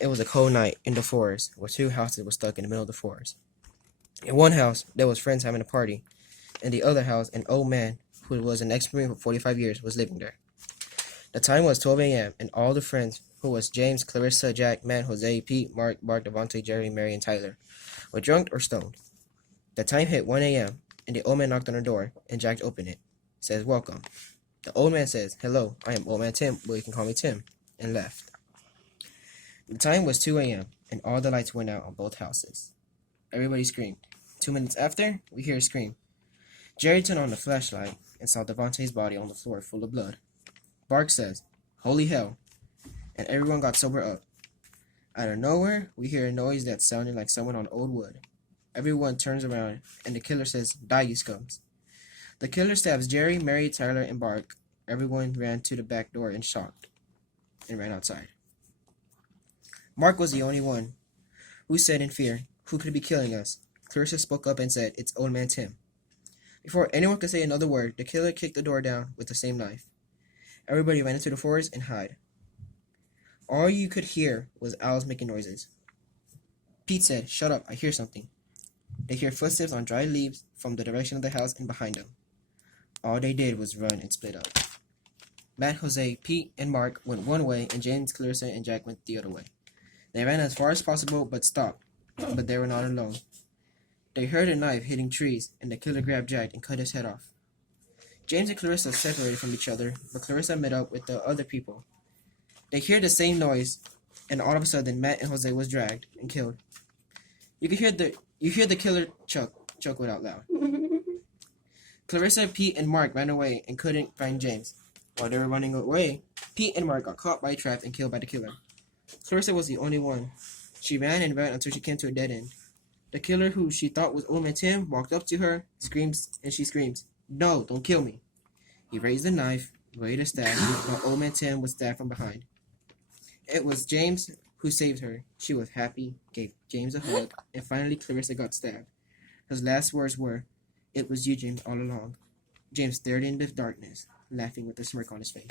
It was a cold night in the forest where two houses were stuck in the middle of the forest. In one house, there was friends having a party. In the other house, an old man who was an ex-Marine for 45 years was living there. The time was 12 a.m., and all the friends, who was James, Clarissa, Jack, Matt, Jose, Pete, Mark, Bart, Devontae, Jerry, Mary, and Tyler, were drunk or stoned. The time hit 1 a.m., and the old man knocked on the door, and Jack opened it. Says, "Welcome." The old man says, "Hello, I am Old Man Tim, but you can call me Tim," and left. The time was 2 a.m., and all the lights went out on both houses. Everybody screamed. 2 minutes after, we hear a scream. Jerry turned on the flashlight and saw Devontae's body on the floor full of blood. Bark says, "Holy hell," and everyone got sobered up. Out of nowhere, we hear a noise that sounded like someone on old wood. Everyone turns around, and the killer says, "Die, you scums." The killer stabs Jerry, Mary, Tyler, and Bark. Everyone ran to the back door in shock and ran outside. Mark was the only one who said in fear, "Who could be killing us?" Clarissa spoke up and said, "It's Old Man Tim." Before anyone could say another word, the killer kicked the door down with the same knife. Everybody ran into the forest and hid. All you could hear was owls making noises. Pete said, "Shut up, I hear something." They hear footsteps on dry leaves from the direction of the house and behind them. All they did was run and split up. Matt, Jose, Pete, and Mark went one way, and James, Clarissa, and Jack went the other way. They ran as far as possible, but stopped. But they were not alone. They heard a knife hitting trees, and the killer grabbed Jack and cut his head off. James and Clarissa separated from each other, but Clarissa met up with the other people. They hear the same noise, and all of a sudden, Matt and Jose was dragged and killed. You hear the killer chuckle it out loud. Clarissa, Pete, and Mark ran away and couldn't find James. While they were running away, Pete and Mark got caught by a trap and killed by the killer. Clarissa was the only one. She ran and ran until she came to a dead end. The killer, who she thought was Old Man Tim, walked up to her, she screams, "No, don't kill me." He raised the knife, ready to stab, while Old Man Tim was stabbed from behind. It was James who saved her. She was happy, gave James a hug, and finally Clarissa got stabbed. His last words were, "It was you, James, all along." James stared into the darkness, laughing with a smirk on his face.